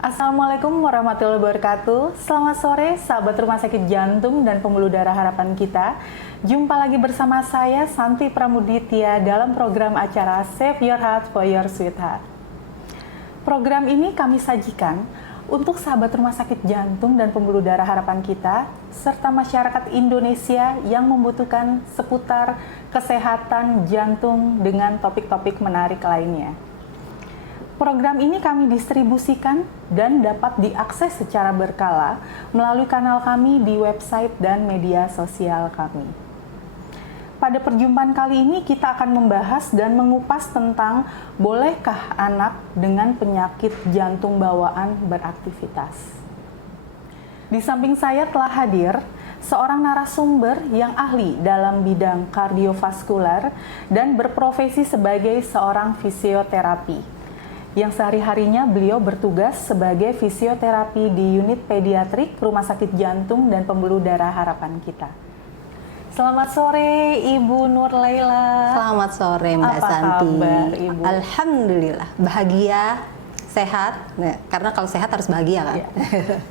Assalamualaikum warahmatullahi wabarakatuh. Selamat sore sahabat Rumah Sakit Jantung dan Pembuluh Darah Harapan Kita. Jumpa lagi bersama saya Santi Pramuditya dalam program acara Save Your Heart for Your Sweetheart. Program ini kami sajikan untuk sahabat Rumah Sakit Jantung dan Pembuluh Darah Harapan Kita serta masyarakat Indonesia yang membutuhkan seputar kesehatan jantung dengan topik-topik menarik lainnya. Program ini kami distribusikan dan dapat diakses secara berkala melalui kanal kami di website dan media sosial kami. Pada perjumpaan kali ini kita akan membahas dan mengupas tentang bolehkah anak dengan penyakit jantung bawaan beraktivitas. Di samping saya telah hadir seorang narasumber yang ahli dalam bidang kardiovaskular dan berprofesi sebagai seorang fisioterapi, yang sehari-harinya beliau bertugas sebagai fisioterapi di unit pediatrik Rumah Sakit Jantung dan Pembuluh Darah Harapan Kita. Selamat sore Ibu Nur Laila. Selamat sore Mbak Santi. Apa kabar Ibu? Alhamdulillah, bahagia, sehat. Nah, karena kalau sehat harus bahagia kan? Ya.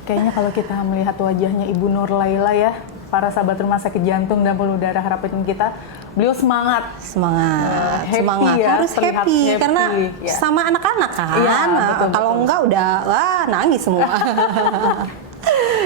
Kayaknya kalau kita melihat wajahnya Ibu Nur Laila ya, para sahabat Rumah Sakit Jantung dan Pembuluh Darah Harapan Kita, beliau semangat, semangat ya, harus happy karena ya. sama anak-anak kan. Ya, betul, kalau betul. enggak udah nangis semua.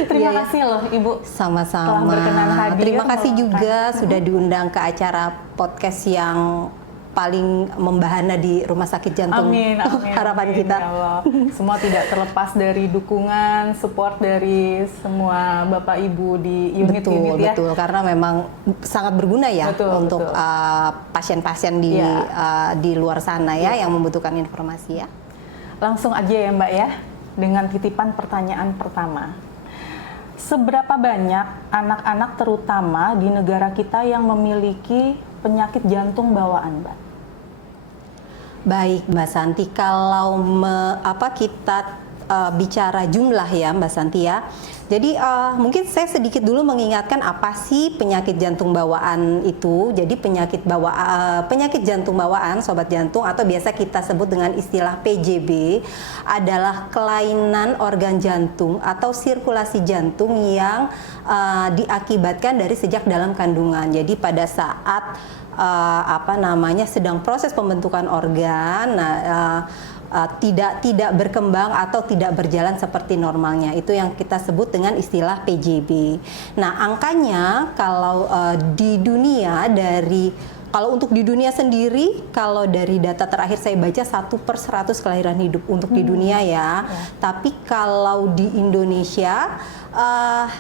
Terima kasih loh Ibu. Sama-sama. Telah berkenan hadir. Terima kasih juga sudah diundang ke acara podcast yang paling membahana di Rumah Sakit Jantung. Amin, Harapan amin, kita. ya Allah. Semua tidak terlepas dari dukungan, support dari semua Bapak Ibu di unit-unit ya. Betul, karena memang sangat berguna ya untuk pasien-pasien di luar sana ya yang membutuhkan informasi ya. Langsung aja ya Mbak ya, dengan titipan pertanyaan pertama. Seberapa banyak anak-anak terutama di negara kita yang memiliki penyakit jantung bawaan, Mbak? Baik Mbak Santi, kalau kita bicara jumlah ya Mbak Santi ya. Jadi mungkin saya sedikit dulu mengingatkan apa sih penyakit jantung bawaan itu. Jadi penyakit jantung bawaan, sobat jantung, atau biasa kita sebut dengan istilah PJB, adalah kelainan organ jantung atau sirkulasi jantung yang diakibatkan dari sejak dalam kandungan. Jadi pada saat sedang proses pembentukan organ, tidak berkembang atau tidak berjalan seperti normalnya. Itu yang kita sebut dengan istilah PJB. Nah, angkanya kalau di dunia kalau untuk di dunia sendiri, kalau dari data terakhir saya baca 1/100 kelahiran hidup untuk di dunia ya. Tapi kalau di Indonesia,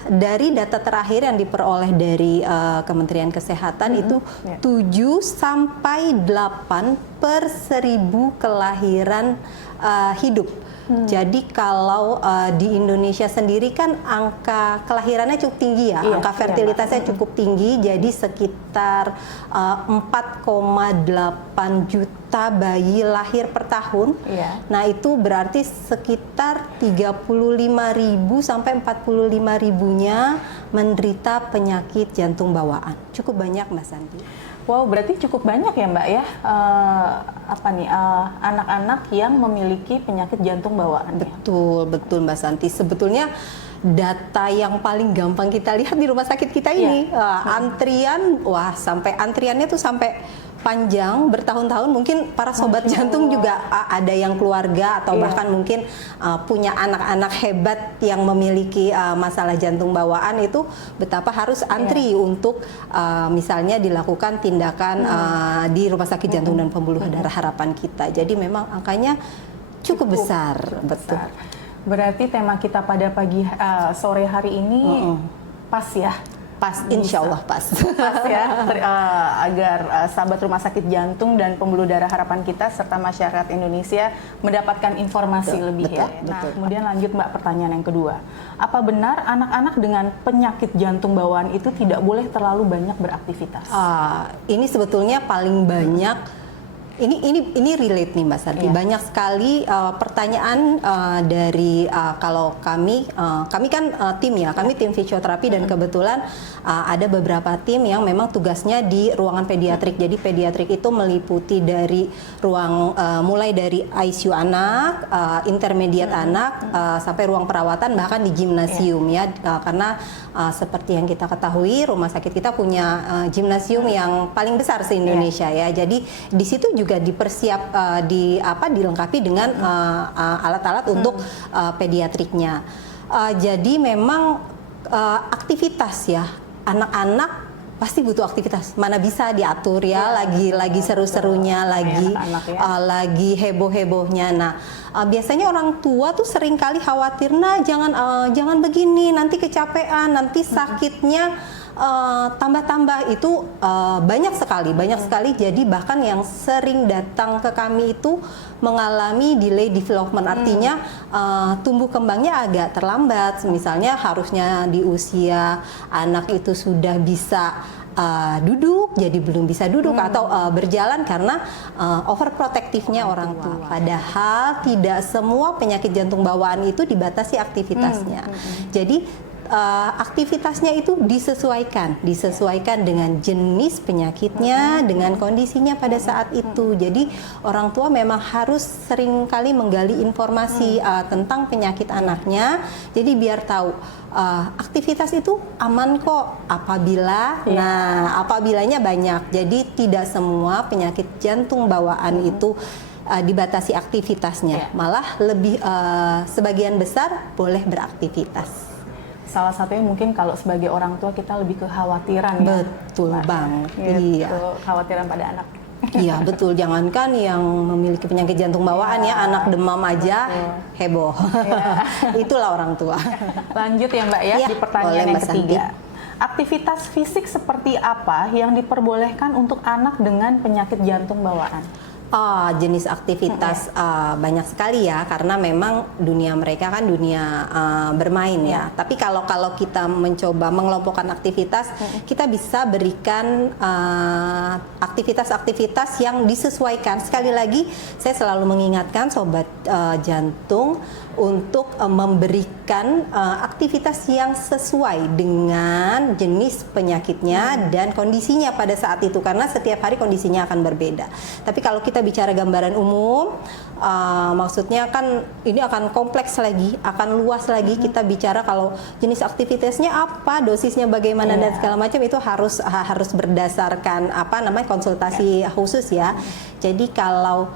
dari data terakhir yang diperoleh dari Kementerian Kesehatan itu 7 sampai 8 per 1000 kelahiran hidup. Jadi kalau di Indonesia sendiri kan angka kelahirannya cukup tinggi ya, angka fertilitasnya cukup tinggi, jadi sekitar 4,8 juta bayi lahir per tahun. Nah itu berarti sekitar 35.000 sampai 45.000-nya menderita penyakit jantung bawaan. Cukup banyak Mbak Santi. Wow, berarti cukup banyak ya Mbak ya, anak-anak yang memiliki penyakit jantung bawaan. Betul Mbak Santi. Sebetulnya data yang paling gampang kita lihat di rumah sakit kita ini, antrian, antriannya tuh sampai panjang bertahun-tahun. Mungkin para sobat jantung juga ada yang keluarga atau bahkan mungkin punya anak-anak hebat yang memiliki masalah jantung bawaan, itu betapa harus antri untuk misalnya dilakukan tindakan di Rumah Sakit Jantung dan Pembuluh Darah Harapan Kita. Jadi memang angkanya cukup besar. Betul. Berarti tema kita pada sore hari ini pas ya? Pas, insya Allah pas. Pas ya, agar sahabat Rumah Sakit Jantung dan Pembuluh Darah Harapan Kita serta masyarakat Indonesia mendapatkan informasi lebih ya. Nah, kemudian lanjut Mbak, pertanyaan yang kedua. Apa benar anak-anak dengan penyakit jantung bawaan itu tidak boleh terlalu banyak beraktivitas? Ini sebetulnya paling banyak Ini relate nih Mbak Santi. Banyak sekali pertanyaan dari kalau kami kan tim ya, kami tim fisioterapi dan kebetulan ada beberapa tim yang memang tugasnya di ruangan pediatrik. Jadi pediatrik itu meliputi dari ruang mulai dari ICU anak, intermediate anak, sampai ruang perawatan bahkan di gimnasium ya, karena seperti yang kita ketahui rumah sakit kita punya gimnasium yang paling besar se Indonesia ya. Jadi di situ juga dilengkapi dengan alat-alat untuk pediatriknya. Jadi memang aktivitas ya, anak-anak pasti butuh aktivitas. Mana bisa diatur ya, lagi seru-serunya, lagi heboh-hebohnya. Nah, biasanya orang tua tuh sering kali khawatir, nah jangan begini, nanti kecapean, nanti sakitnya tambah-tambah. Itu banyak sekali. Jadi bahkan yang sering datang ke kami itu mengalami delay development, artinya tumbuh kembangnya agak terlambat. Misalnya harusnya di usia anak itu sudah bisa duduk, jadi belum bisa duduk, atau berjalan karena overprotectivenya orang tua. Padahal tidak semua penyakit jantung bawaan itu dibatasi aktivitasnya. Jadi aktivitasnya itu disesuaikan dengan jenis penyakitnya, dengan kondisinya pada saat itu. Jadi orang tua memang harus seringkali menggali informasi tentang penyakit anaknya. Jadi biar tahu aktivitas itu aman kok apabilanya banyak. Jadi tidak semua penyakit jantung bawaan itu dibatasi aktivitasnya. Malah lebih sebagian besar boleh beraktivitas. Salah satunya mungkin kalau sebagai orang tua kita lebih kekhawatiran ya. Betul banget. Iya. Khawatiran pada anak. Iya betul. Jangankan yang memiliki penyakit jantung bawaan ya, anak demam aja heboh. Itulah orang tua. Lanjut ya Mbak ya, di pertanyaan yang ketiga. Aktivitas fisik seperti apa yang diperbolehkan untuk anak dengan penyakit jantung bawaan? Jenis aktivitas banyak sekali ya, karena memang dunia mereka kan dunia bermain ya. Tapi kalau kita mencoba mengelompokkan aktivitas, kita bisa berikan aktivitas-aktivitas yang disesuaikan. Sekali lagi, saya selalu mengingatkan sobat jantung untuk memberikan aktivitas yang sesuai dengan jenis penyakitnya dan kondisinya pada saat itu, karena setiap hari kondisinya akan berbeda. Tapi kalau kita bicara gambaran umum, maksudnya kan ini akan kompleks lagi, akan luas lagi. Kita bicara kalau jenis aktivitasnya apa, dosisnya bagaimana dan segala macam, itu harus berdasarkan konsultasi khusus ya. Jadi kalau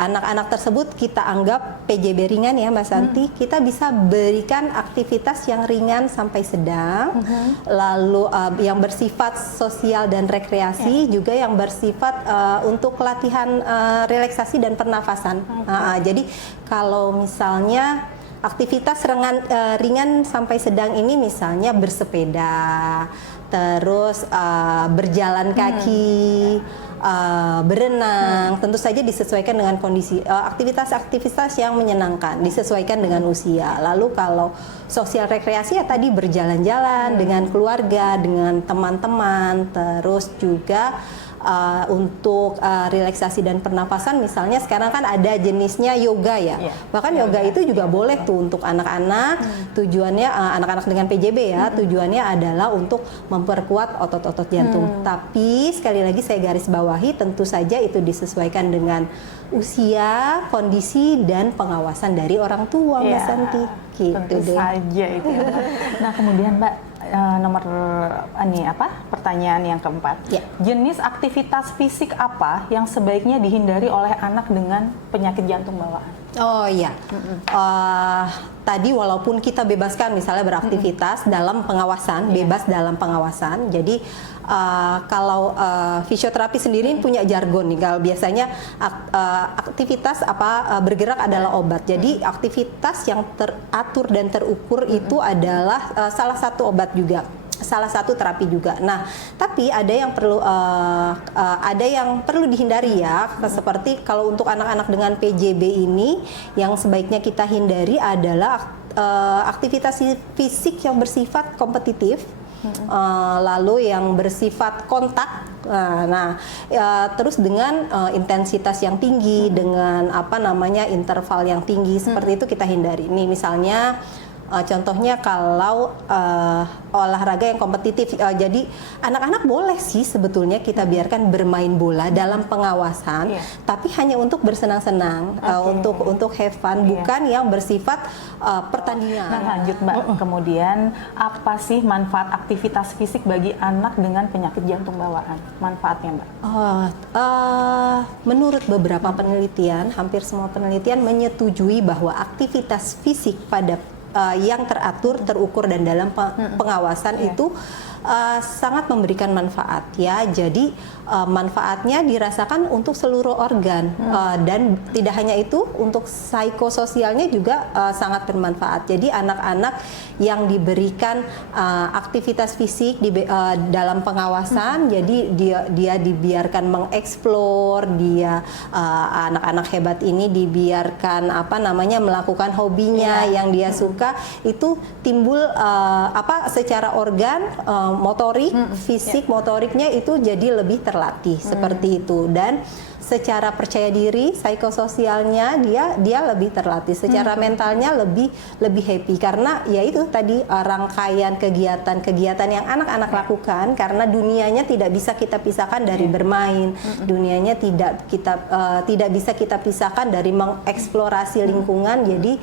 anak-anak tersebut kita anggap PJB ringan ya Mbak Santi, kita bisa berikan aktivitas yang ringan sampai sedang, lalu yang bersifat sosial dan rekreasi, juga yang bersifat untuk latihan relaksasi dan pernafasan. Jadi kalau misalnya aktivitas ringan sampai sedang ini misalnya bersepeda, terus berjalan kaki, berenang, tentu saja disesuaikan dengan kondisi, aktivitas-aktivitas yang menyenangkan, disesuaikan dengan usia. Lalu kalau sosial rekreasi ya tadi berjalan-jalan dengan keluarga, dengan teman-teman, terus juga untuk relaksasi dan pernapasan, misalnya sekarang kan ada jenisnya yoga ya. Bahkan yoga itu juga boleh tuh untuk anak-anak. Tujuannya anak-anak dengan PJB ya, tujuannya adalah untuk memperkuat otot-otot jantung. Tapi sekali lagi saya garis bawahi, tentu saja itu disesuaikan dengan usia, kondisi dan pengawasan dari orang tua, Mbak Santi. Gitu tentu deh. saja itu ya. Nah, kemudian Mbak, pertanyaan yang keempat. Jenis aktivitas fisik apa yang sebaiknya dihindari oleh anak dengan penyakit jantung bawaan? Oh iya, tadi walaupun kita bebaskan misalnya beraktivitas dalam pengawasan, bebas dalam pengawasan. Jadi kalau fisioterapi sendiri punya jargon nih. Kalau biasanya aktivitas bergerak adalah obat. Jadi aktivitas yang teratur dan terukur itu adalah salah satu obat juga, salah satu terapi juga. Nah, tapi ada yang perlu dihindari ya. Seperti kalau untuk anak-anak dengan PJB ini, yang sebaiknya kita hindari adalah aktivitas fisik yang bersifat kompetitif. Lalu yang bersifat kontak Terus dengan intensitas yang tinggi, dengan interval yang tinggi, seperti itu kita hindari. Nih misalnya contohnya kalau olahraga yang kompetitif, jadi anak-anak boleh sih sebetulnya kita biarkan bermain bola dalam pengawasan, tapi hanya untuk bersenang-senang, untuk have fun, bukan yang bersifat pertandingan. Nah, lanjut Mbak, kemudian apa sih manfaat aktivitas fisik bagi anak dengan penyakit jantung bawaan? Manfaatnya Mbak? Menurut beberapa penelitian, hampir semua penelitian menyetujui bahwa aktivitas fisik pada yang teratur, terukur dan dalam pengawasan itu sangat memberikan manfaat ya. Jadi manfaatnya dirasakan untuk seluruh organ dan tidak hanya itu, untuk psikososialnya juga sangat bermanfaat. Jadi anak-anak yang diberikan aktivitas fisik dalam pengawasan, jadi dia dibiarkan mengeksplor, anak-anak hebat ini dibiarkan melakukan hobinya yang dia suka, itu timbul secara organ motorik, fisik motoriknya itu jadi lebih terlatih seperti itu, dan secara percaya diri, psikososialnya dia lebih terlatih, secara mentalnya lebih happy, karena ya itu tadi rangkaian kegiatan yang anak-anak lakukan, karena dunianya tidak bisa kita pisahkan dari bermain, dunianya tidak bisa kita pisahkan dari mengeksplorasi lingkungan, jadi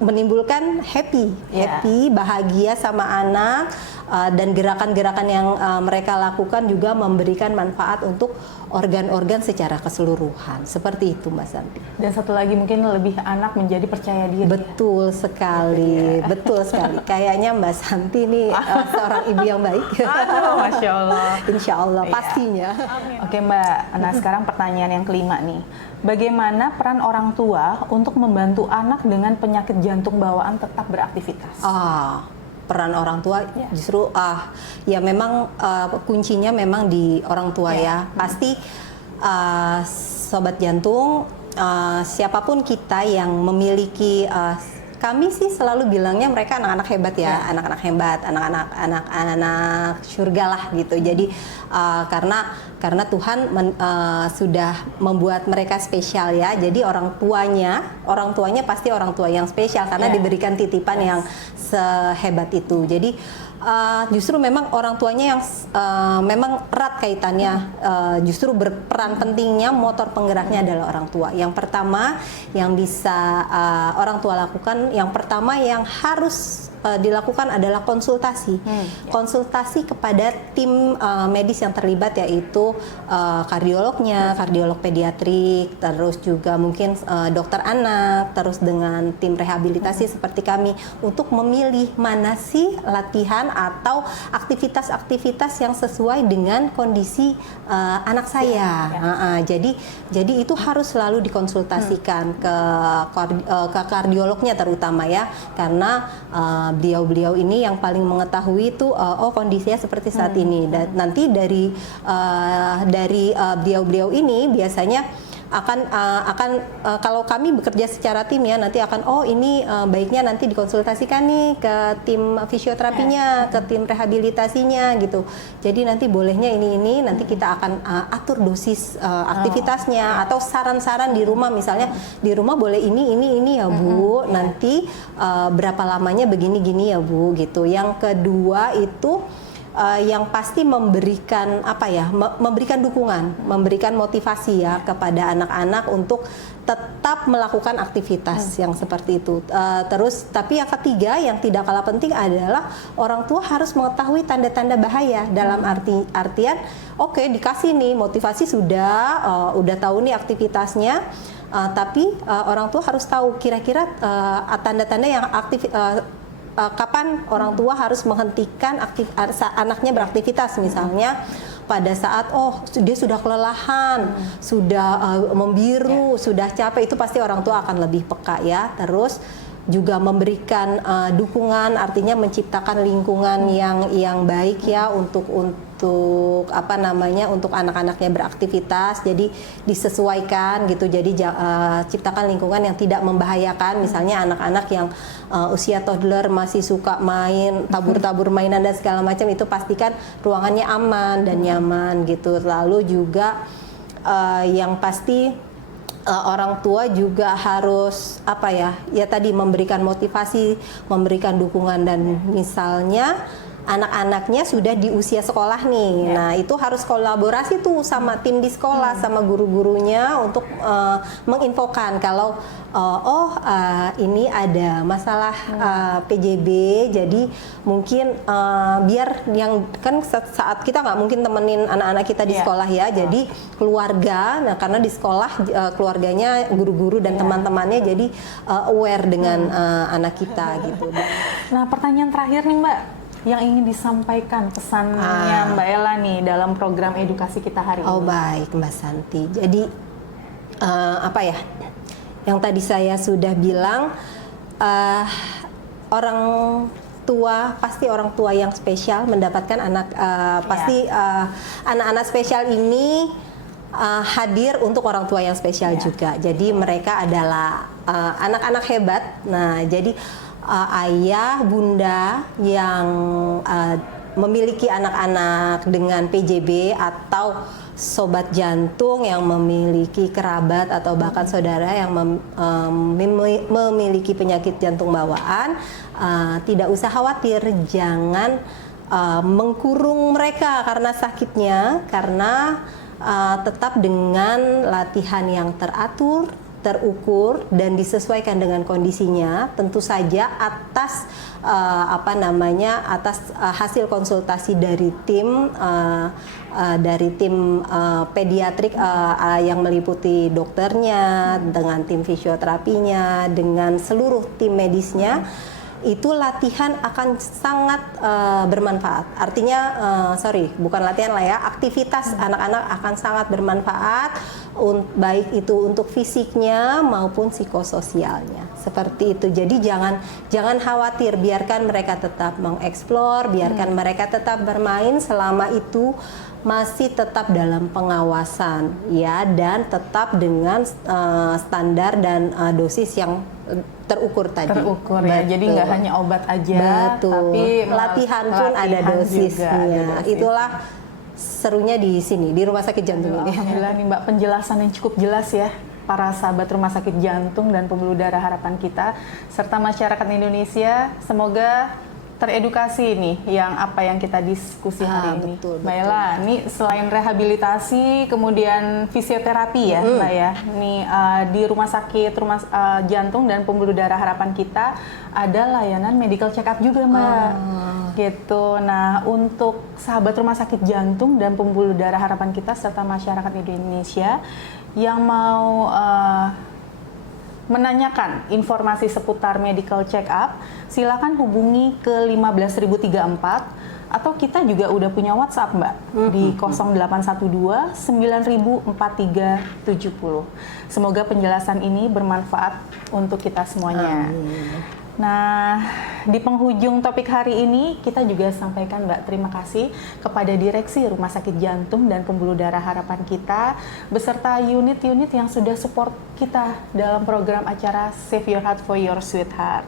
menimbulkan happy, bahagia sama anak, dan gerakan-gerakan yang mereka lakukan juga memberikan manfaat untuk organ-organ secara keseluruhan. Seperti itu Mbak Santi. Dan satu lagi mungkin lebih anak menjadi percaya diri. Betul sekali, betul sekali. Kayaknya Mbak Santi ini seorang ibu yang baik. Aduh, Masya Allah. Insya Allah, pastinya. Oke Mbak, nah sekarang pertanyaan yang kelima nih. Bagaimana peran orang tua untuk membantu anak dengan penyakit jantung bawaan tetap beraktivitas? Peran orang tua justru ya memang kuncinya memang di orang tua ya. Pasti sobat jantung, siapapun kita yang memiliki, kami sih selalu bilangnya mereka anak-anak hebat ya, anak-anak hebat, anak-anak surga lah gitu. Jadi karena Tuhan sudah membuat mereka spesial ya. Jadi orang tuanya pasti orang tua yang spesial, karena diberikan titipan yang sehebat itu. Jadi justru memang orang tuanya yang memang erat kaitannya, justru berperan pentingnya, motor penggeraknya adalah orang tua. Yang pertama yang bisa orang tua lakukan, yang pertama yang harus dilakukan adalah konsultasi. Konsultasi kepada tim medis yang terlibat, yaitu kardiolognya, kardiolog pediatrik, terus juga mungkin dokter anak, terus dengan tim rehabilitasi seperti kami, untuk memilih mana sih latihan atau aktivitas-aktivitas yang sesuai dengan kondisi anak saya. Jadi itu harus selalu dikonsultasikan ke kardiolognya terutama ya, karena beliau ini yang paling mengetahui itu kondisinya seperti saat ini, dan nanti dari beliau ini biasanya akan kalau kami bekerja secara tim ya, nanti akan ini baiknya nanti dikonsultasikan nih ke tim fisioterapinya, ke tim rehabilitasinya gitu. Jadi nanti bolehnya ini nanti kita akan atur dosis aktivitasnya, atau saran-saran di rumah, misalnya di rumah boleh ini ya Bu, nanti berapa lamanya begini ya Bu gitu. Yang kedua itu yang pasti memberikan memberikan dukungan, memberikan motivasi ya kepada anak-anak untuk tetap melakukan aktivitas yang seperti itu. Terus tapi yang ketiga yang tidak kalah penting adalah orang tua harus mengetahui tanda-tanda bahaya, dalam artian dikasih nih motivasi, udah tahu nih aktivitasnya, tapi orang tua harus tahu kira-kira tanda-tanda yang kapan orang tua harus menghentikan anaknya beraktivitas, misalnya pada saat dia sudah kelelahan, sudah membiru, sudah capek, itu pasti orang tua akan lebih peka ya. Terus juga memberikan dukungan, artinya menciptakan lingkungan yang baik ya untuk apa namanya, untuk anak-anaknya beraktivitas. Jadi disesuaikan gitu. Jadi ciptakan lingkungan yang tidak membahayakan. Misalnya anak-anak yang usia toddler masih suka main tabur-tabur mainan dan segala macam, itu pastikan ruangannya aman dan nyaman gitu. Lalu juga yang pasti orang tua juga harus apa ya tadi memberikan motivasi, memberikan dukungan, dan misalnya anak-anaknya sudah di usia sekolah nih. Nah, itu harus kolaborasi tuh sama tim di sekolah, sama guru-gurunya untuk menginfokan kalau ini ada masalah PJB, jadi mungkin biar yang kan saat kita nggak mungkin temenin anak-anak kita di sekolah ya, jadi keluarga, nah karena di sekolah keluarganya, guru-guru dan teman-temannya jadi aware dengan anak kita gitu. Nah, pertanyaan terakhir nih Mbak, yang ingin disampaikan pesannya Mbak Ella nih dalam program edukasi kita hari ini. Oh baik Mbak Santi, jadi apa ya, yang tadi saya sudah bilang, orang tua, pasti orang tua yang spesial mendapatkan anak, pasti anak-anak spesial ini hadir untuk orang tua yang spesial juga. Jadi mereka adalah anak-anak hebat. Nah, jadi ayah, bunda yang memiliki anak-anak dengan PJB atau sobat jantung yang memiliki kerabat atau bahkan saudara yang memiliki penyakit jantung bawaan, tidak usah khawatir, jangan mengkurung mereka karena sakitnya, karena tetap dengan latihan yang teratur, terukur, dan disesuaikan dengan kondisinya, tentu saja atas atas hasil konsultasi dari tim pediatrik yang meliputi dokternya, dengan tim fisioterapinya, dengan seluruh tim medisnya. Itu latihan akan sangat bermanfaat. Artinya, bukan latihan lah ya, aktivitas anak-anak akan sangat bermanfaat, baik itu untuk fisiknya maupun psikososialnya. Seperti itu. Jadi jangan khawatir, biarkan mereka tetap mengeksplor, biarkan mereka tetap bermain selama itu masih tetap dalam pengawasan ya, dan tetap dengan standar dan dosis yang terukur tadi. Terukur ya, jadi nggak hanya obat aja, tapi latihan pun ada dosisnya. Itulah serunya di sini, di Rumah Sakit Jantung ini. Alhamdulillah nih Mbak, penjelasan yang cukup jelas ya para sahabat Rumah Sakit Jantung dan Pembuluh Darah harapan kita, serta masyarakat Indonesia. Semoga teredukasi nih yang kita diskusi hari ini. Betul, Mbak Ella, ini selain rehabilitasi, kemudian fisioterapi ya Mbak ya. Nih di Rumah Sakit Jantung dan Pembuluh Darah harapan kita ada layanan medical check up juga Mbak. Gitu. Nah, untuk sahabat Rumah Sakit Jantung dan Pembuluh Darah harapan kita serta masyarakat Indonesia yang mau menanyakan informasi seputar medical check up, silakan hubungi ke 15034, atau kita juga udah punya WhatsApp Mbak di 0812 9000 4370. Semoga penjelasan ini bermanfaat untuk kita semuanya. Nah, di penghujung topik hari ini kita juga sampaikan Mbak terima kasih kepada Direksi Rumah Sakit Jantung dan Pembuluh Darah harapan kita beserta unit-unit yang sudah support kita dalam program acara Save Your Heart for Your Sweetheart.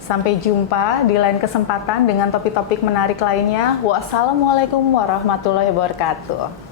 Sampai jumpa di lain kesempatan dengan topik-topik menarik lainnya. Wassalamualaikum warahmatullahi wabarakatuh.